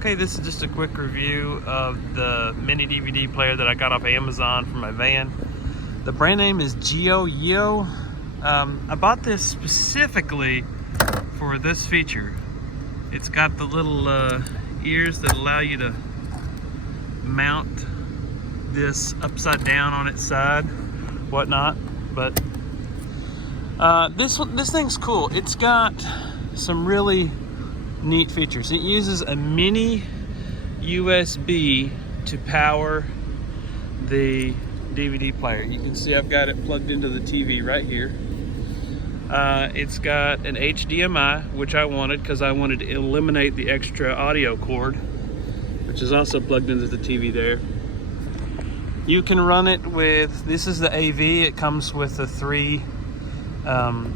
Okay, this is just a quick review of the mini DVD player that I got off Amazon for my van. The brand name is Geoyeao. I bought this specifically for this feature. It's got the little ears that allow you to mount this upside down on its side, whatnot. But this thing's cool. It's got some really neat features. It uses a mini USB to power the DVD player. You can see I've got it plugged into the TV right here. It's got an HDMI, which I wanted because I wanted to eliminate the extra audio cord, which is also plugged into the TV there. You can run it with, this is the AV. It comes with the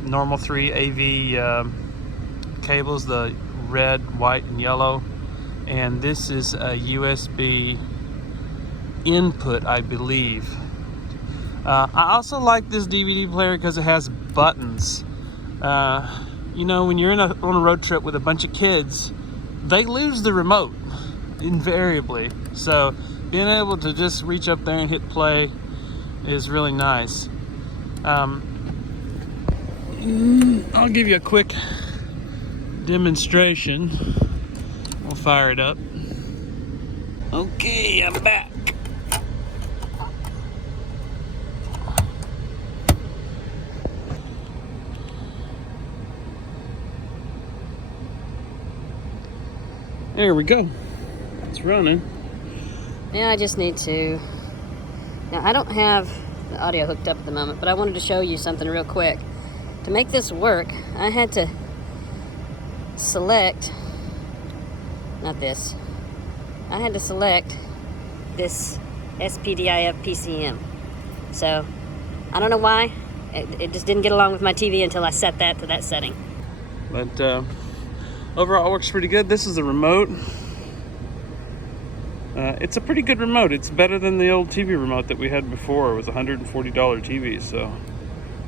normal three AV cables, the red, white, and yellow. And this is a USB input, I believe. I also like this DVD player because it has buttons. You know, when you're on a road trip with a bunch of kids, they lose the remote invariably. So being able to just reach up there and hit play is really nice. I'll give you a quick demonstration. We'll fire it up. Okay, I'm back. There we go. It's running. Now I just need to... Now I don't have the audio hooked up at the moment, but I wanted to show you something real quick. To make this work, I had to select... Not this. I had to select this SPDIF PCM. So, I don't know why. It just didn't get along with my TV until I set that to that setting. But overall, it works pretty good. This is the remote. It's a pretty good remote. It's better than the old TV remote that we had before. It was a $140 TV, so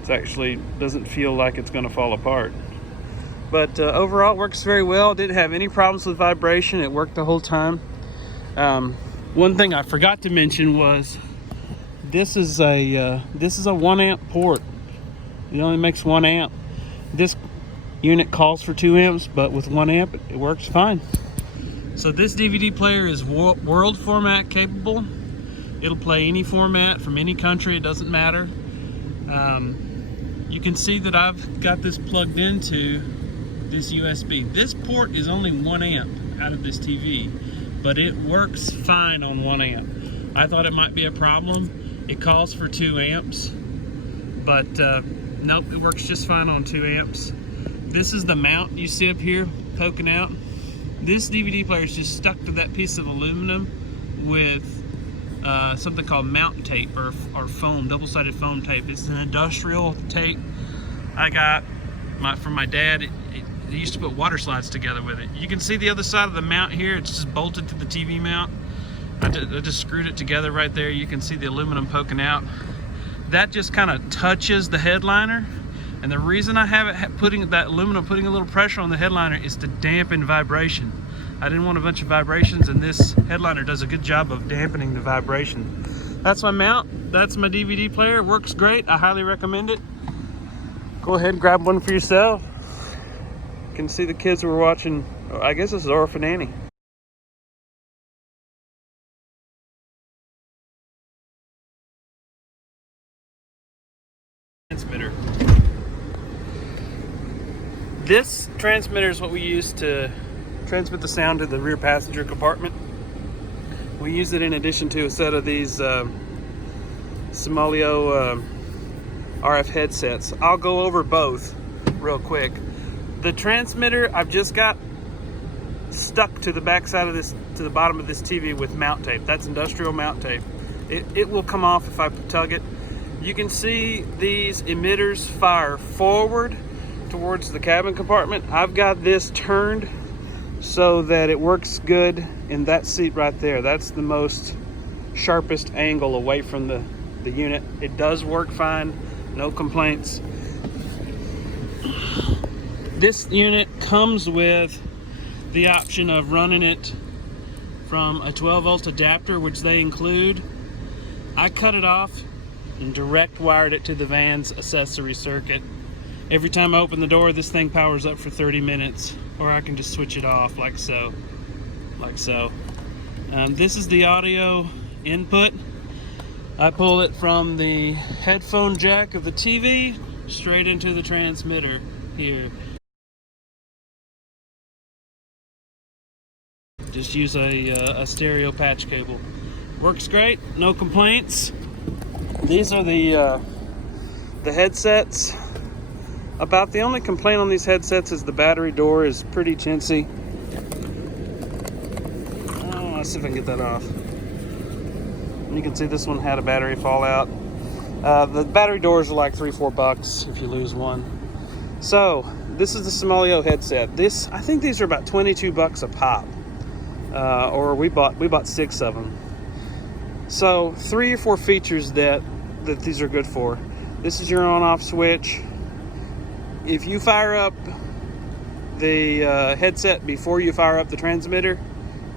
it actually doesn't feel like it's going to fall apart. But overall, it works very well. Didn't have any problems with vibration. It worked the whole time. One thing I forgot to mention was this is a 1 amp port. It only makes 1 amp. This unit calls for 2 amps, but with 1 amp, it works fine. So this DVD player is world format capable. It'll play any format from any country. It doesn't matter. You can see that I've got this plugged into this USB. This port is only 1 amp out of this TV, but it works fine on 1 amp. I thought it might be a problem. It calls for 2 amps, but nope, it works just fine on 2 amps. This is the mount you see up here poking out. This DVD player is just stuck to that piece of aluminum with something called mount tape or foam, double-sided foam tape. It's an industrial tape I got from my dad. They used to put water slides together with it. You can see the other side of the mount here. It's just bolted to the TV mount. I just screwed it together right there. You can see the aluminum poking out. That just kind of touches the headliner. And the reason I have it putting a little pressure on the headliner is to dampen vibration. I didn't want a bunch of vibrations, and this headliner does a good job of dampening the vibration. That's my mount. That's my DVD player. It works great. I highly recommend it. Go ahead and grab one for yourself. You can see the kids who were watching, I guess this is Orphan Annie. Transmitter. This transmitter is what we use to transmit the sound to the rear passenger compartment. We use it in addition to a set of these Simolio RF headsets. I'll go over both real quick. The transmitter I've just got stuck to the back side of this, to the bottom of this TV with mount tape. That's industrial mount tape. It will come off if I tug it. You can see these emitters fire forward towards the cabin compartment. I've got this turned so that it works good in that seat right there. That's the most sharpest angle away from the unit. It does work fine, no complaints. This unit comes with the option of running it from a 12 volt adapter, which they include. I cut it off and direct wired it to the van's accessory circuit. Every time I open the door, this thing powers up for 30 minutes, or I can just switch it off like so. This is the audio input. I pull it from the headphone jack of the TV straight into the transmitter here. Just use a stereo patch cable. Works great, no complaints. These are the headsets. About the only complaint on these headsets is the battery door is pretty chintzy. Oh, let's see if I can get that off. You can see this one had a battery fallout. The battery doors are like $3-4 if you lose one. So this is the Simolio headset. I think these are about $22 a pop. Or we bought 6 of them. So 3 or 4 features that these are good for. This is your on-off switch. If you fire up the headset before you fire up the transmitter,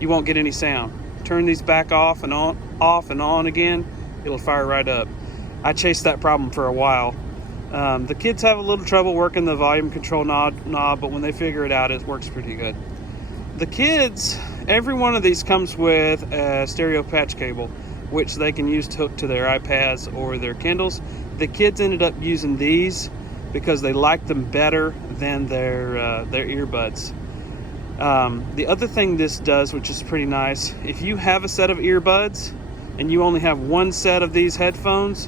you won't get any sound. Turn these back off and on again, it'll fire right up. I chased that problem for a while. The kids have a little trouble working the volume control knob, but when they figure it out, it works pretty good. The kids, every one of these comes with a stereo patch cable, which they can use to hook to their iPads or their Kindles. The kids ended up using these because they liked them better than their earbuds. The other thing this does, which is pretty nice, if you have a set of earbuds and you only have one set of these headphones,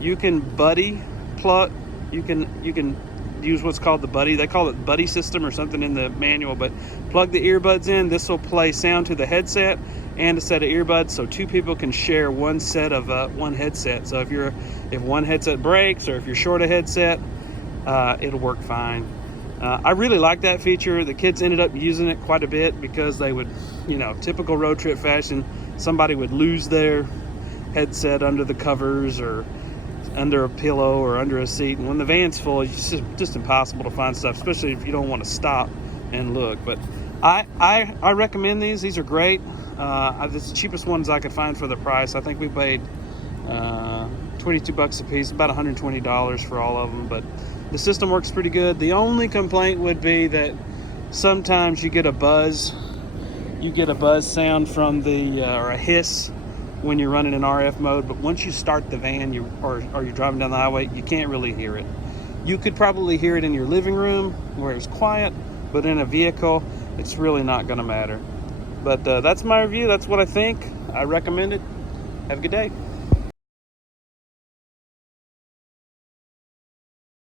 you can buddy plug. You can use what's called the buddy. They call it buddy system or something in the manual, but plug the earbuds in. This will play sound to the headset and a set of earbuds, so 2 people can share one set of one headset. So if one headset breaks or if you're short a headset, it'll work fine. I really like that feature. The kids ended up using it quite a bit because they would, typical road trip fashion, somebody would lose their headset under the covers or under a pillow or under a seat. And when the van's full, it's just impossible to find stuff, especially if you don't want to stop and look. But I recommend these. These are great. This is the cheapest ones I could find for the price. I think we paid $22 a piece, about $120 for all of them. But the system works pretty good. The only complaint would be that sometimes you get a buzz. You get a buzz sound from or a hiss when you're running in RF mode. But once you start the van, or you're driving down the highway, you can't really hear it. You could probably hear it in your living room where it's quiet, but in a vehicle, it's really not going to matter. But that's my review. That's what I think. I recommend it. Have a good day.